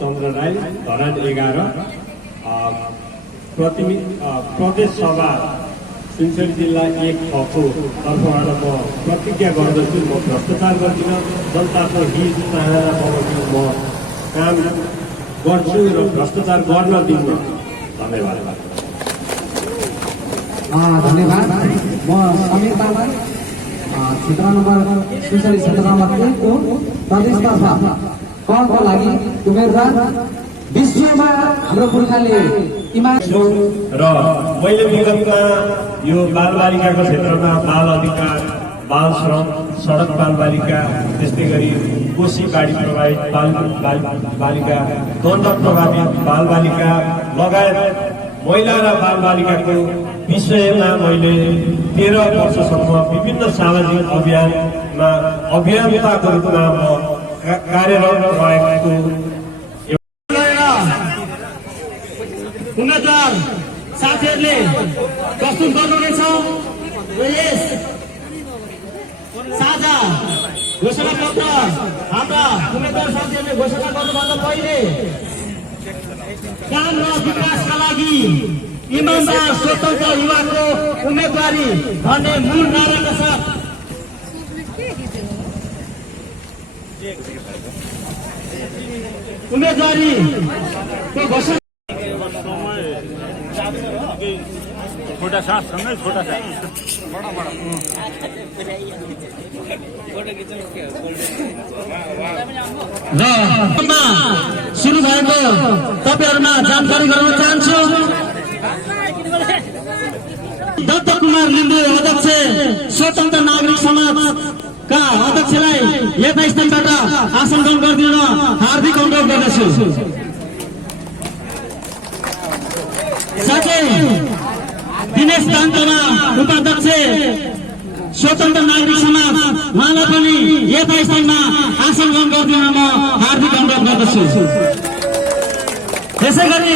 चन्द्र राई धरान 11 प्रदेश सभा सुनसरी जिल्ला 1 को तर्फबाट म प्रतिज्ञा गर्दछु म भ्रष्टाचार गर्दिनँ, जनताको हित चाहना बमोजिम म काम गर्छु र भ्रष्टाचार गर्न दिन्न। धन्यवाद। धन्यवाद। म समीर तामाङ क्षेत्र नम्बर सुनसरी क्षेत्र नम्बर 1 को प्रदेश तर्फ कको लागि उम्मेदवार विश्वमा हाम्रो पुर्खाले इमान र मैले विगतमा यो बालबालिकाको क्षेत्रमा बाल अधिकार, बाल श्रम, सडक बालबालिका, त्यस्तै गरी कोशी बाढी प्रभावित बालिका, द्वन्द प्रभावित बालबालिका लगायत महिला र बालबालिकाको विषयमा मैले 13 वर्षसम्म विभिन्न सामाजिक अभियानमा अभियन्ताको रूपमा म कार्यरत रहेको उम्मेदवार साथीहरूले प्रस्तुत गर्नुहुनेछ र यस साझा घोषणा पत्र हाम्रा उम्मेदवार साथीहरूले घोषणा गर्नुभन्दा पहिले काम र विकासका लागि इमानदार स्वतन्त्र युवाको उम्मेदवारी भन्ने मूल नाराका साथ उम्मेदवारीको घोषणा छोटा साथ सँगै छोटा साथ र सुरु भएको तपाईहरुमा जानकारी गराउन चाहन्छु। दत्त कुमार लिम्बू अध्यक्ष स्वतन्त्र नागरिक समाजका अध्यक्षलाई यथास्थानबाट आसन ग्रहण गरिदिन हार्दिक अनुरोध गर्दछु। साथै दिनेश दान्तमा उपाध्यक्ष स्वतन्त्र नागरिक समाज उहाँलाई पनि यथास्थानमा आसन ग्रहण गरिदिन म हार्दिक अनुरोध गर्दछु। त्यसै गरी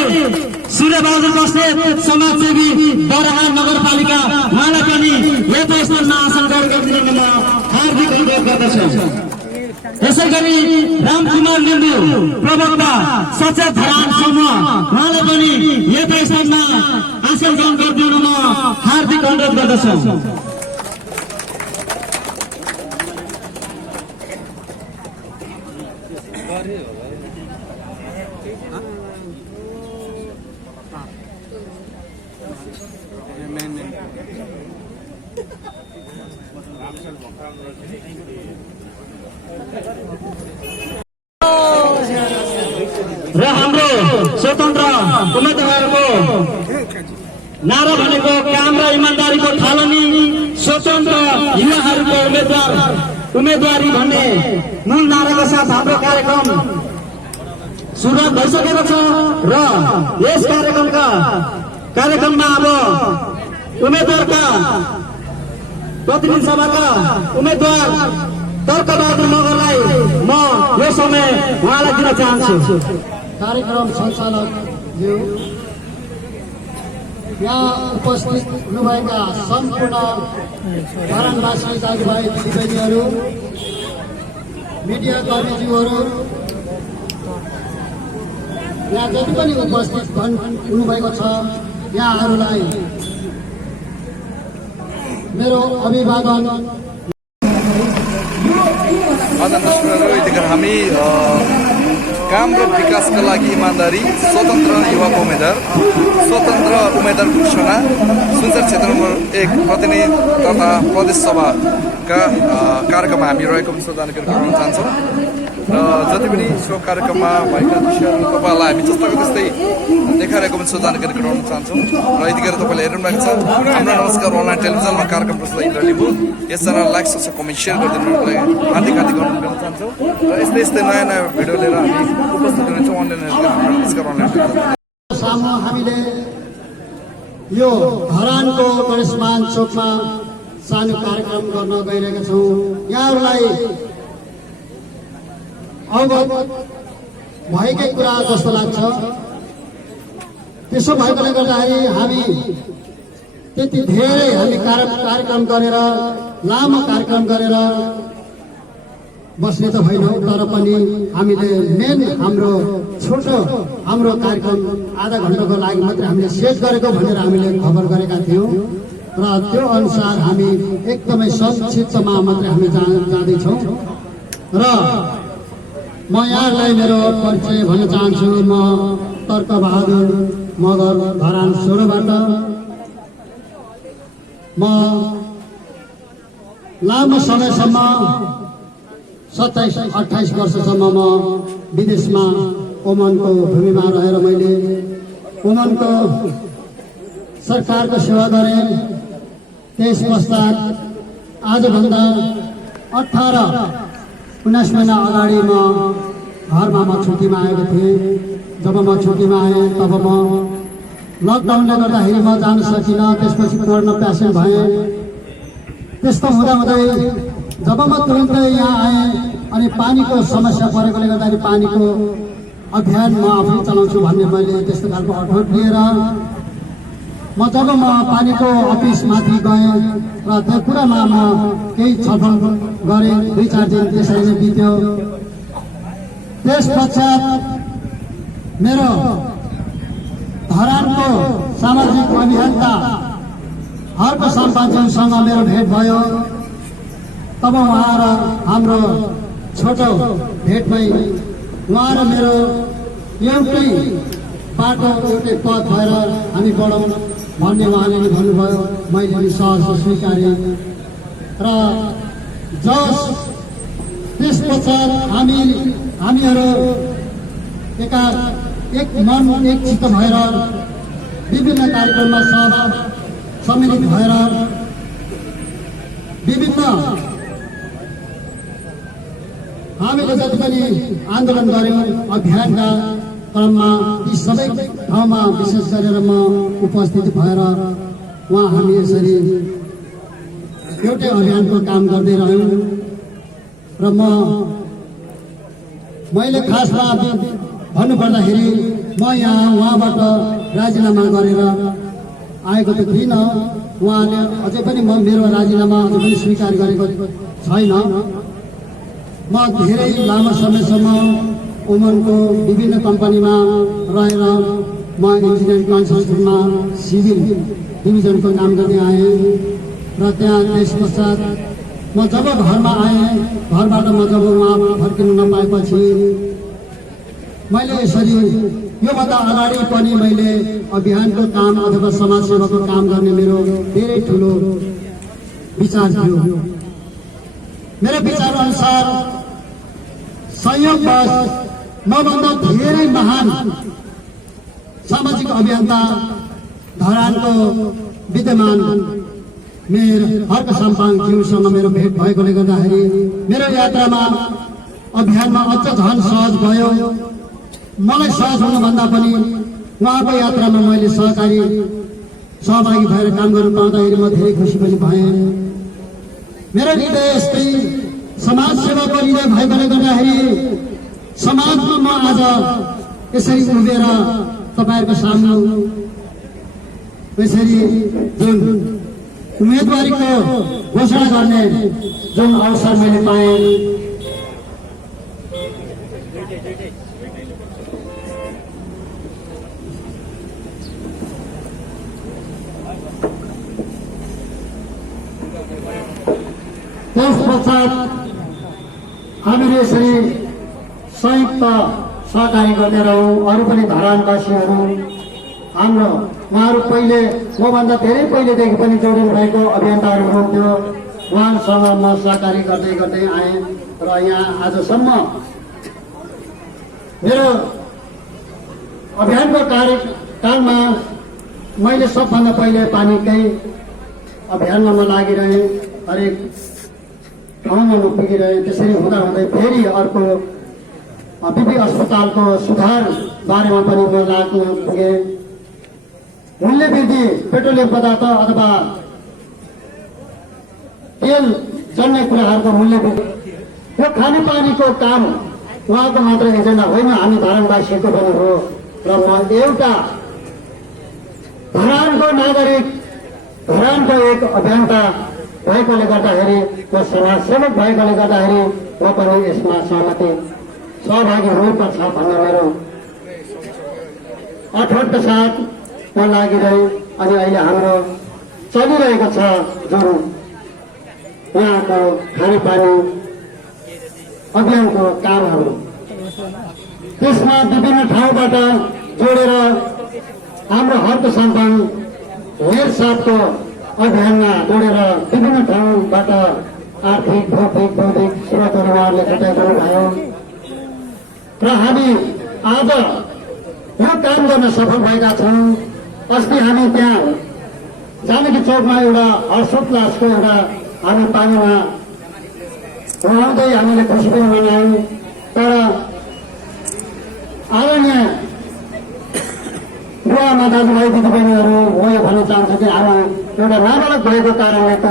सूर्यबहादुर बस्नेत समाजसेवी बराहा नगरपालिका उहाँलाई पनि यथास्थानमा आसन ग्रहण गरिदिन म हार्दिक अनुरोध गर्दछु। यसै गरी रामकुमार लिम्बू प्रवक्ता सचेत धरान समूह उहाँलाई पनि यथास्थानमा आसन ग्रहण गरिदिन म हार्दिक अनुरोध गर्दछु। र हाम्रो स्वतन्त्र उम्मेदवारको नारा भनेको काम र इमानदारीको थालनी, स्वतन्त्र युवाहरूको उम्मेदवारी भन्ने मूल नाराका साथ हाम्रो कार्यक्रम सुरुवात भइसकेको छ र यस कार्यक्रममा अब उम्मेदवारका प्रतिनिधि सभाका उम्मेदवार तर्कबहादुर मगरलाई म यो समय उहाँलाई दिन चाहन्छु। कार्यक्रम सञ्चालक ज्यू, यहाँ उपस्थित हुनुभएका सम्पूर्ण धरानवासी दाजुभाइ दिदीबहिनीहरू, मिडिया कर्मीज्यूहरू, यहाँ जति पनि उपस्थित हुनुभएको छ यहाँहरूलाई मेरो अभिवादन। यतिखेर हामी काम र विकासका लागि इमान्दारी स्वतन्त्र युवाको उम्मेदवार घोषणा सुनसरी क्षेत्र नम्बर 1 प्रतिनिधि तथा प्रदेश सभाका कार्यक्रममा हामी रहेको विषय जानकारी गराउन चाहन्छौँ र जति पनि सो कार्यक्रममा भएका विषयहरू तपाईँहरूलाई हामी जस्ताको त्यस्तै देखाइरहेको विषय जानकारी गराउन चाहन्छौँ र यतिखेर तपाईँले हेर्नु भएको छ हाम्रो नमस्कार अनलाइन टेलिभिजनमा कार्यक्रम प्रस्तुत इन्द्र लिम्बू। यस च्यानललाई लाइक सब्सक्राइब कमेन्ट सेयर गरिदिनुको लागि हार्दिक अनुरोध गर्न चाहन्छौँ र यस्तै नयाँ भिडियो लिएर हामी उपस्थित हुनेछौँ अनलाइन सामु हामीले यो धरानको गणेशमान चोकमा सानो कार्यक्रम गर्न गइरहेका छौँ। यहाँहरूलाई अवगत भएकै कुरा जस्तो लाग्छ। त्यसो भएकोले गर्दाखेरि हामी त्यति धेरै कार्यक्रम गरेर लामो कार्यक्रम गरेर बस्ने त होइनौँ, तर पनि हामीले मेन हाम्रो छोटो हाम्रो कार्यक्रम आधा घण्टाको लागि मात्रै हामीले सेट गरेको भनेर हामीले खबर गरेका थियौँ र त्यो अनुसार हामी एकदमै संक्षिप्तमा मात्रै हामी जाँदैछौँ। र म यहाँलाई मेरो परिचय भन्न चाहन्छु। म तर्कबहादुर मगर धरान 16बाट। म लामो समयसम्म 27-28 वर्षसम्म म विदेशमा ओमानको भूमिमा रहेर मैले ओमानको सरकारको सेवा गरेँ। त्यस पश्चात आजभन्दा 18-19 महिना अगाडि म घरमा म छुट्टीमा आएको थिएँ। जब म छुट्टीमा आएँ तब म लकडाउनले गर्दाखेरि म जान सकिनँ। त्यसपछि कोरोना पेसेन्ट भएँ। त्यस्तो हुँदाहुँदै जब म तुरन्तै यहाँ आएँ अनि पानीको समस्या परेकोले गर्दाखेरि पानीको अभियान म आफै चलाउँछु भन्ने मैले त्यस्तो खालको अठोट लिएर जब म पानीको अफिसमाथि गएँ र त्यो कुरामा म केही छलफल गरेँ। 2-4 दिन त्यसरी नै बित्यो। त्यस पश्चात मेरो धरानको सामाजिक अभियन्ता हर्क साम्पाज्यूसँग मेरो भेट भयो। तब उहाँ र हाम्रो छोटो भेटमै उहाँ र मेरो एउटै बाटो एउटै पद भएर हामी बढौँ भन्ने उहाँले भन्नुभयो। मैले पनि सहज स्वीकारेँ र त्यस पश्चात हामीहरू एक मन एक चित्त भएर विभिन्न कार्यक्रममा सम्मिलित भएर विभिन्न हामीले जति पनि आन्दोलन गऱ्यौँ अभियानका क्रममा ती सबै ठाउँमा विशेष गरेर म उपस्थित भएर उहाँ हामी यसरी एउटै अभियानको काम गर्दै रह्यौँ। र मैले खासमा भन्नुपर्दाखेरि म यहाँ उहाँबाट राजीनामा गरेर आएको त थिइनँ। उहाँले अझै पनि मेरो राजीनामा अझै पनि स्वीकार गरेको छैन। म धेरै लामो समयसम्म ओमानको विभिन्न कम्पनीमा रहेर म इन्जिनियरिङ कन्सल्टेन्टमा सिभिल डिभिजनको काम गर्दै आएँ। र त्यहाँ त्यस पश्चात म जब घरमा आएँ, घरबाट म जब उहाँ फर्किनु नपाएपछि मैले यसरी योभन्दा अगाडि पनि मैले अभियानको काम अथवा समाजसेवाको काम गर्ने मेरो धेरै ठुलो विचार थियो। मेरो विचार अनुसार संयोगवश मभन्दा धेरै महान सामाजिक अभियन्ता धरानको विद्यमान मेरो हर्क साम्पाङज्यूसँग मेरो भेट भएकोले गर्दाखेरि मेरो यात्रामा अभियानमा अझ झन सहज भयो। मलाई सहज हुनुभन्दा पनि उहाँको यात्रामा मैले सहभागी भएर काम गर्न पाउँदाखेरि म धेरै खुसी पनि भएँ। मेरो हृदय यस्तै समाजसेवाको हृदय भएकोले गर्दाखेरि समाजमा म आज यसरी उभिएर तपाईँहरूको सामु यसरी जुन उम्मेदवारीको घोषणा गर्ने जुन अवसर मैले पाएँ, त्यस पश्चात हामीले यसरी संयुक्त सहकारी गर्ने रहौँ। अरू पनि धरानवासीहरू हाम्रो उहाँहरू पहिले मभन्दा धेरै पहिलेदेखि पनि जोडिनु भएको अभियन्ताहरू हुनुहुन्थ्यो। उहाँहरूसँग म सहकारी गर्दै गर्दै आएँ र यहाँ आजसम्म मेरो अभियानको कार्यकालमा मैले सबभन्दा पहिले पानीकै अभियानमा म लागिरहेँ। हरेक ठाउँमा म पुगिरहेँ। त्यसरी हुँदाहुँदै फेरि अर्को बिपी अस्पतालको सुधार बारेमा पनि म लाग्न पुगेँ। मूल्य वृद्धि पेट्रोलियम पदार्थ अथवा तेल जन्य कुराहरूको मूल्य वृद्धि यो खानेपानीको काम उहाँको मात्र एजेन्डा होइन, हामी धरानवासीको पनि हो। र म एउटा धरानको नागरिक, धरानको एक अभियन्ता भएकोले गर्दाखेरि म समाजसेवक भएकोले गर्दाखेरि म पनि यसमा सहभागी हुनुपर्छ भन्ने मेरो अठोटको साथ म लागिरहे। अनि अहिले हाम्रो चलिरहेको छ जुन यहाँको खानेपानी अभियानको कामहरू, त्यसमा विभिन्न ठाउँबाट जोडेर हाम्रो हरको सन्तान हेरसाथको अभियानमा जोडेर विभिन्न ठाउँबाट आर्थिक भौतिक बौद्धिक स्रोतहरू उहाँहरूले जुटाइ गर्नुभयो र हामी आज यो काम गर्न सफल भएका छौँ। अस्ति हामी त्यहाँ जानकी चौकमा एउटा हर्षोल्लासको एउटा हामी पानीमा उहाँदै हामीले खुसी पनि मनायौँ। तर आदरणीय बुवामा दाजुभाइ दिदीबहिनीहरू म यो भन्न चाहन्छु कि हामी एउटा नाबालक भएको कारणले त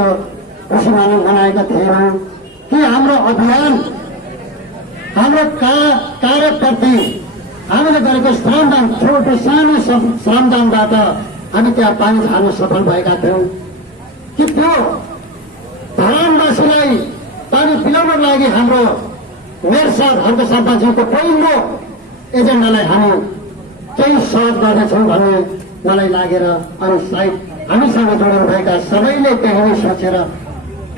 खुसी मनाएका थिएनौँ कि हाम्रो अभियान हाम्रो कार्यप्रति हामीले गरेको श्रमदान छोटो सानो श्रमदानबाट हामी त्यहाँ पानी झार्न सफल भएका थियौँ कि त्यो धरानवासीलाई पानी पिलाउनको लागि हाम्रो मेरसाथ हर्क शर्माजीको पहिलो एजेन्डालाई हामी केही सहयोग गर्नेछौँ भन्ने मलाई लागेर अनि सायद हामीसँग जोडिनु भएका सबैले त्यही नै सोचेर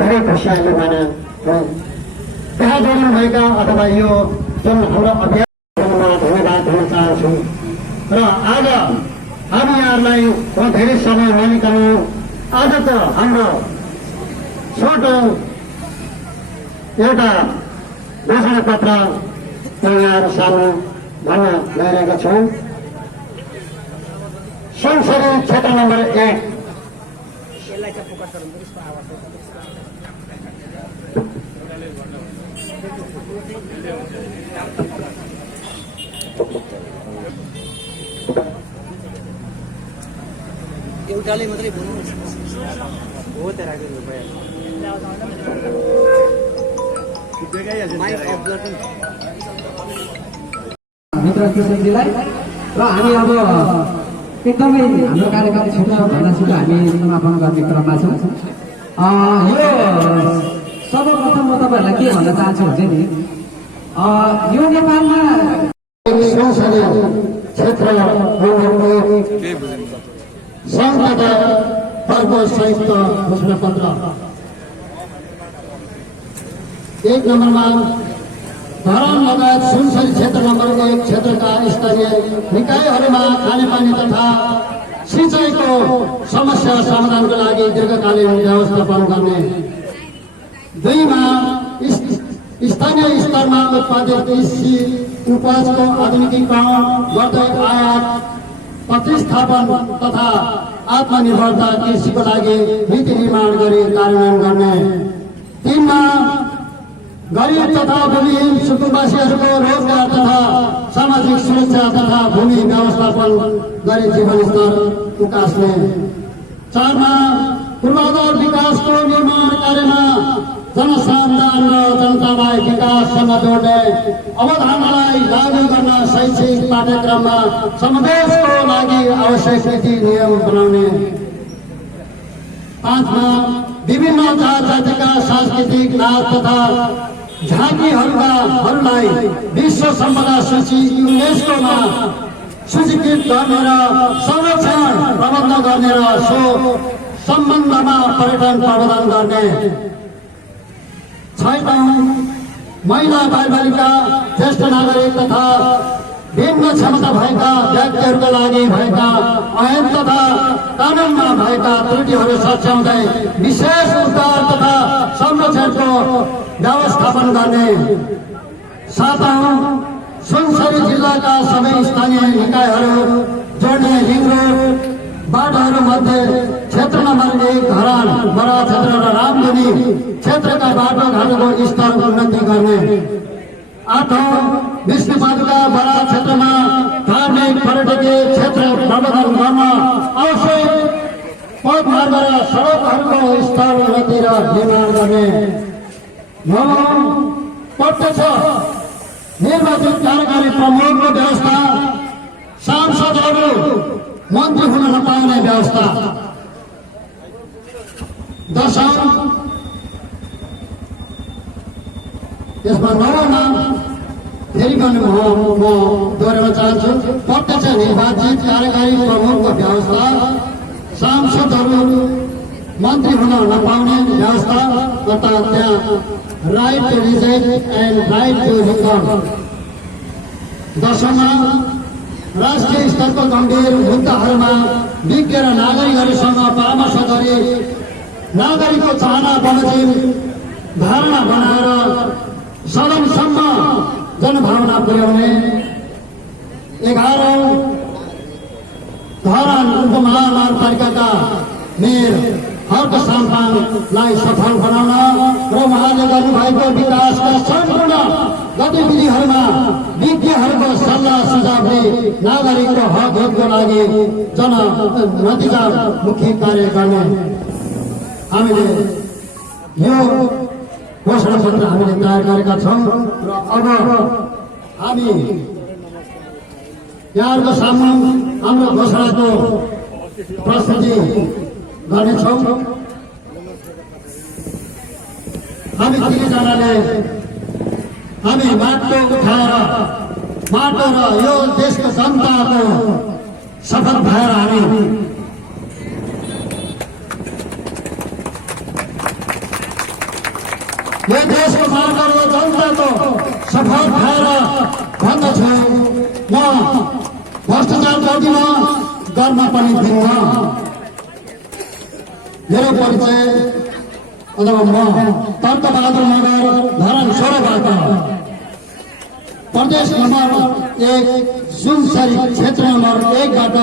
धेरै खुसियाली माने त्यहाँ जोडिनु भएका अथवा यो जुन हाम्रो अभियानमा धन्यवाद दिन चाहन्छु। र आज हामी यहाँहरूलाई म धेरै समय नलिकन आज त हाम्रो छोटो एउटा घोषणा पत्र यहाँहरू सामु भन्न गइरहेको छु। सुनसरी क्षेत्र नम्बर 1 एउटाले मात्रै बोल्नु हो त राखेको मित्र किशनजीलाई र हामी अब एकदमै हाम्रो कार्यक्रम क्षेत्र भन्नासित हामी समापन गर्ने क्रममा छौँ। यो सर्वप्रथम म तपाईँहरूलाई के भन्न चाहन्छु भने नि यो नेपालमा क्षेत्र सङ्घ तथा पर्व संयुक्त घोषणा पत्र 1 नम्बरमा धरान लगायत सुनसरी क्षेत्र नम्बर 1 क्षेत्रका स्थानीय निकायहरूमा खानेपानी तथा सिँचाइको समस्या समाधानको लागि दीर्घकालीन व्यवस्थापन गर्ने। 2 मा स्थानीय स्तरमा उत्पादित कृषि उपजको आधुनिकीकरण गर्दै आयात प्रतिस्थापन तथा आत्मनिर्भरता कृषिको लागि नीति निर्माण गरी कार्यान्वयन गर्ने। 3 मा गरिब तथा भूमिहीन सुकुम्बासीहरूको रोजगार तथा सामाजिक सुरक्षा तथा भूमि व्यवस्थापन गरी जीवनस्तर उकास्ने। 4 मा पूर्वाधार विकासको निर्माण कार्यमा जनसाधारण र जनतालाई विकाससँग जोड्ने अवधारणालाई लागू गर्न शैक्षिक पाठ्यक्रममा समावेशको लागि आवश्यक नीति नियम बनाउने। 5 मा विभिन्न जात जातिका सांस्कृतिक नाच तथा झाँकीहरूलाई विश्व सम्पदा सूची युनेस्कोमा सूचीकृत गर्ने र संरक्षण प्रबन्ध गर्ने र सो सम्बन्धमा पर्यटन प्रबन्धन गर्ने। 6 महिला बालबालिका ज्येष्ठ नागरिक तथा भिन्न क्षमता भएका व्यक्तिहरूका लागि भएका ऐन तथा कानूनमा भएका त्रुटिहरू सच्याउँदै विशेष उद्धार तथा संरक्षणको व्यवस्थापन गर्ने। 7 सुनसरी जिल्लाका सबै स्थानीय निकायहरू जोड्ने रिङ रोड बाटोहरू मध्ये क्षेत्र नम्बर 1 धरान बडा क्षेत्र र रामधुनी क्षेत्रका बाटोघाटोको स्तर उन्नति गर्ने। 8 विष्णुपादका बडा क्षेत्रमा धार्मिक पर्यटकीय क्षेत्र प्रबन्धन गर्न आवश्यक पथमार्ग र सडकहरूको स्तर उन्नति र निर्माण गर्ने। 9 प्रत्यक्ष निर्वाचित कार्यकारी प्रमुखको व्यवस्था, सांसदहरू मन्त्री हुन नपाउने व्यवस्था। 10 त्यसमा 9औं नाम फेरि पनि म दोहोऱ्याउन चाहन्छु। प्रत्यक्ष निर्वाचित कार्यकारी प्रमुखको व्यवस्था, सांसदहरू मन्त्री हुन नपाउने व्यवस्था अर्थात् त्यहाँ right to reject and right to recall. 10औं राष्ट्रिय स्तरको गम्भीर मुद्दाहरूमा विज्ञ र नागरिकहरूसँग परामर्श गरी नागरिकको चाहना बमोजिम धारणा बनाएर सदनसम्म जनभावना पुर्याउने। 11औं धरान उपमहानगरपालिकाका मेयर हर्क साम्पाङलाई सफल बनाउन र उहाँले गर्नुभएको विकासका सम्पूर्ण गतिविधिहरूमा विज्ञहरूको सल्लाह सुझावले नागरिकको हक हितको लागि नतिजामुखी कार्य गर्ने। हामीले यो घोषणा पत्र हामीले तयार गरेका छौँ र अब हामी यहाँहरूको सामु हाम्रो घोषणाको प्रस्तुति गर्नेछौँ। हामी तिनजनाले हामी माटो उठाएर माटो र यो देशको जनताको शपथ भएर हामी यो देशको माटो र जनताको शपथ भएर भन्दछु, म भ्रष्टाचार गर्दिनँ, गर्न पनि दिन्न। मेरो परिचय अथवा म तर्कबहादुर मगर धरान 16बाट प्रदेश नम्बर 1 सुनसरी क्षेत्र नम्बर 1बाट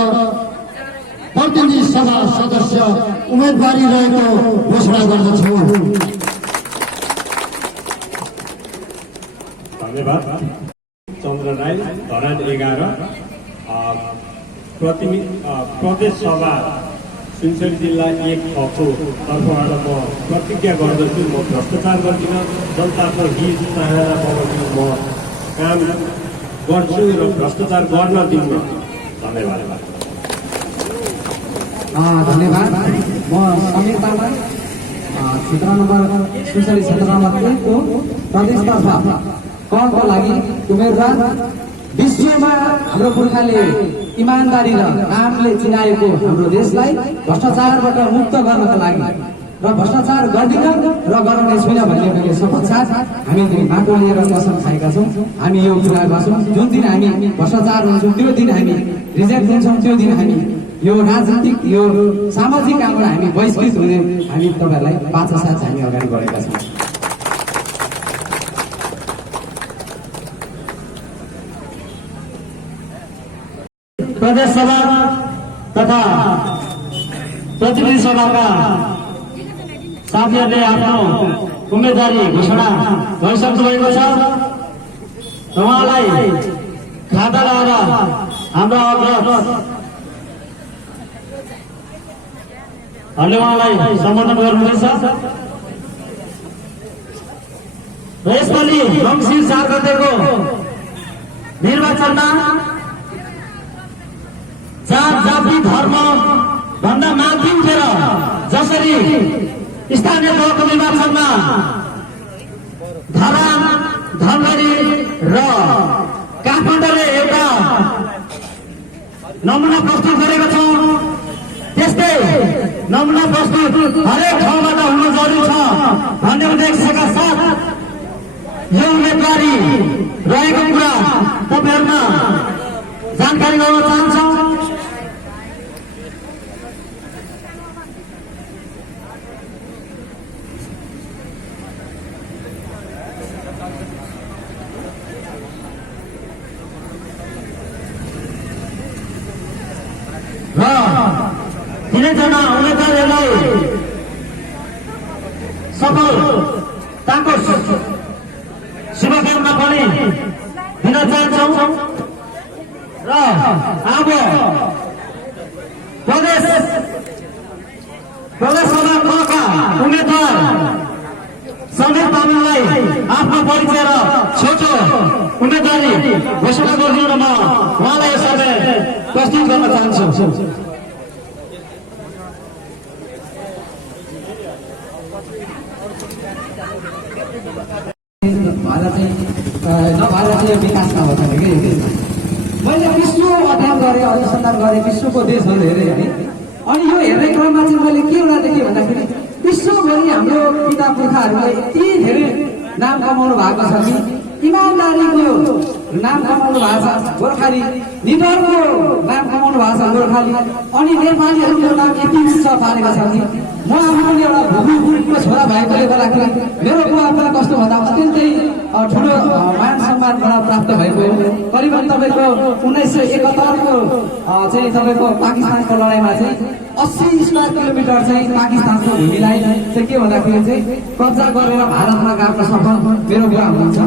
प्रतिनिधि सभा सदस्य उम्मेदवारी रहेको घोषणा गर्दछु। धन्यवाद। चन्द्र राई, धरान 11 प्रदेश सभा सुनसरी जिल्ला 1 खको तर्फबाट म प्रतिज्ञा गर्दछु, म भ्रष्टाचार गर्दिनँ, जनताको हित चाहना बमोजिम म काम गर्छु र भ्रष्टाचार गर्न दिन्न। धन्यवाद। धन्यवाद। म समीर तामाङ, क्षेत्र नम्बर सुनसरी क्षेत्र नम्बर 1 को प्रदेशतर्फ कको लागि उम्मेदवार। विश्वमा हाम्रो पुर्खाले इमानदारी र कामले चिनाएको हाम्रो देशलाई भ्रष्टाचारबाट मुक्त गर्नका लागि र भ्रष्टाचार गर्दिन र गराउने छुइनँ भन्ने मैले शपथ साथ हामी माटो लिएर कसम खाएका छौँ। हामी यो कुरा गर्छौँ, जुन दिन हामी भ्रष्टाचार हुन्छौँ त्यो दिन हामी रिजेक्ट हुन्छौँ, त्यो दिन हामी यो राजनीतिक यो सामाजिक कामबाट हामी बहिष्कृत हुने हामी तपाईँहरूलाई पाछा साथ हामी अगाडि बढेका छौँ। प्रदेश सभा तथा प्रतिनिधि सभाका साथीहरूले आफ्नो उम्मेदवारी घोषणा गरिसक्नु भएको छ। उहाँलाई खाता लगाएर हाम्रा अग्रजहरूले उहाँलाई सम्बोधन गर्नुहुनेछ। र यसपालि मङ्सिर 4 गतेको निर्वाचनमा जात जाति धर्म भन्दा माथि उठेर जसरी स्थानीय तहको निर्वाचनमा धरान, धनगढी र काठमाडौँले एउटा नमुना प्रस्तुत गरेको छौँ, त्यस्तै नमुना प्रस्तुत हरेक ठाउँबाट हुनु जरुरी छ भन्ने उद्देश्यका साथ यो उम्मेदवारी रहेको कुरा तपाईँहरूमा जानकारी गराउन चाहन्छौँ। र तिनैजना उम्मेदवारहरूलाई सफलताको शुभकामना पनि दिन चाहन्छौँ। र अब प्रदेश सभाका उम्मेदवार समीर तामाङलाई आफ्नो परिचय र छोटो उम्मेदवारी घोषणा गरिदिनु म उहाँलाई यो समय प्रस्तुत गर्न चाहन्छु। भएर चाहिँ नभएर चाहिँ यो विकास नभएको छ कि देशमा। मैले विश्व अध्ययन गरेँ, अनुसन्धान गरेँ, विश्वको देशहरू हेरेँ है। अनि यो हेर्ने क्रममा चाहिँ मैले के एउटा देखेँ भन्दाखेरि विश्वभरि हाम्रो पिता पुर्खाहरूले यति धेरै नाम कमाउनु भएको छ कि इमानदारीको नाम कमाउनु भएको छ गोर्खाली, निडरको नाम कमाउनु भएको छ गोर्खाली, अनि नेपालीहरूको नाम यति उच्च पारेको छ कि म आफ्नो एउटा भूमिको छोरा भएकोले गर्दाखेरि मेरो बुवालाई कस्तो भन्दा अत्यन्तै ठुलो मान सम्मान प्राप्त भएको करिबन तपाईँको 1971को चाहिँ तपाईँको पाकिस्तानको लडाइँमा चाहिँ 80 स्क्वायर किलोमिटर चाहिँ पाकिस्तानको भूमिलाई चाहिँ के भन्दाखेरि चाहिँ कब्जा गरेर भारतमा गएको सफल मेरो बुवा हुनुहुन्छ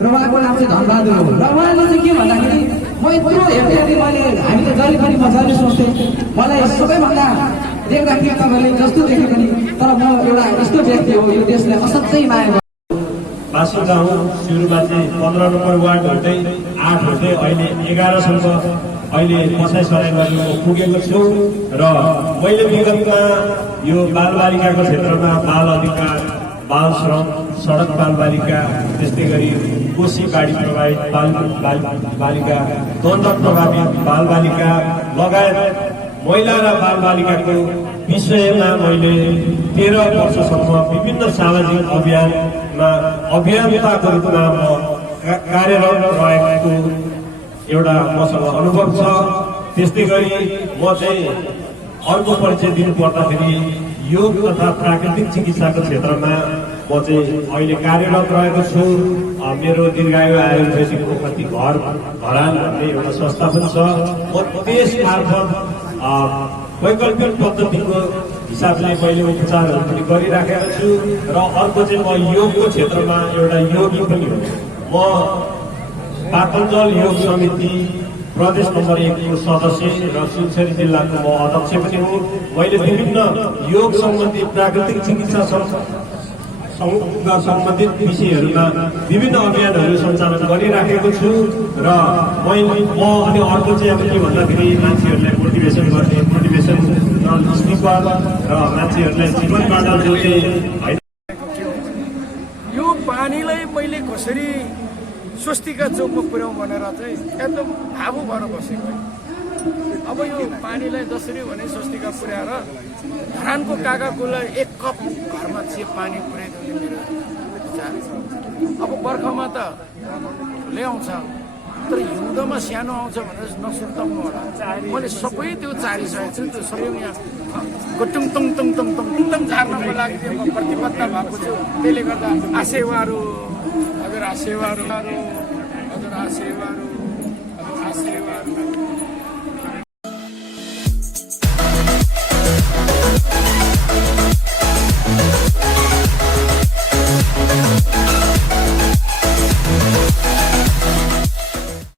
र उहाँको नाम चाहिँ धनबहादुर हो। र उहाँले चाहिँ के भन्दाखेरि म यत्रो हेर्दै मैले हामीले जहिले म जहिले सोच्थेँ मलाई सबैभन्दा देख्दाखेरि तपाईँले जस्तो देखे पनि तर म एउटा यस्तो व्यक्ति हो यो देशलाई असाध्यै माया गर्छु। बासिन्दा हुँ। सुरुमा चाहिँ 15 नम्बर वार्ड हुँदै 8 हुँदै अहिले 11 सम्म अहिले बसाइ सराइ गरेर पुगेको छु र मैले विगतमा यो बालबालिकाको क्षेत्रमा बाल अधिकार, बाल श्रम, सडक बालबालिका, त्यस्तै गरी कोशी बाढी प्रभावित बालबालिका, द्वन्द्व प्रभावित बालबालिका लगायत महिला र बालबालिकाको विषयमा मैले 13 वर्षसम्म विभिन्न सामाजिक अभियानमा अभियन्ताको रूपमा म कार्यरत रहेको एउटा मसँग अनुभव छ। त्यस्तै गरी म चाहिँ अर्को परिचय दिनु पर्दाखेरि योग तथा प्राकृतिक चिकित्साको क्षेत्रमा म चाहिँ अहिले कार्यरत रहेको छु। मेरो दीर्घायु आयुर्वेदिक कति घरान भन्ने एउटा संस्था पनि छ। म त्यस मार्फत वैकल्पिक पद्धतिको हिसाबले मैले उपचारहरू पनि गरिराखेको छु र अर्को चाहिँ म योगको क्षेत्रमा एउटा योगी पनि हो। म पातञ्जल योग समिति प्रदेश नम्बर 1 को सदस्य र सुनसरी जिल्लाको म अध्यक्ष पनि हुँ। मैले विभिन्न योग सम्बन्धी प्राकृतिक चिकित्सा सम्बन्धित विषयहरूमा विभिन्न अभियानहरू सञ्चालन गरिराखेको छु र म अनि अर्को चाहिँ अब के भन्दाखेरि मान्छेहरूलाई मोटिभेसन गर्ने मोटिभेसनल स्पिकर र मान्छेहरूलाई जीवनबाट जोड्ने होइन। यो पानीलाई मैले कसरी स्वस्तिका चोकमा पुर्याउँ भनेर चाहिँ एकदम भावुक भएर बसेको। अब यो पानीलाई जसरी भने स्वस्तिका पुर्याएर धरानको काकाकोलाई 1 कप घरमा चाहिँ पानी पुर्याइदिउने मेरो विचार। अब बर्खामा त ल्याउँछ तर हिउँदमा सानो आउँछ भनेर नसुर्ताउनु होला। मैले सबै त्यो चारिसकेको छु। त्यो सबै यहाँ गुटुङ टुङ टुङ टुङ टुङ टुङ झार्नको लागि चाहिँ म प्रतिबद्ध भएको छु। त्यसले गर्दा आसेवाहरू हजुर आसेवाहरू हजुर आसेवाहरू हजुर आसेवाहरू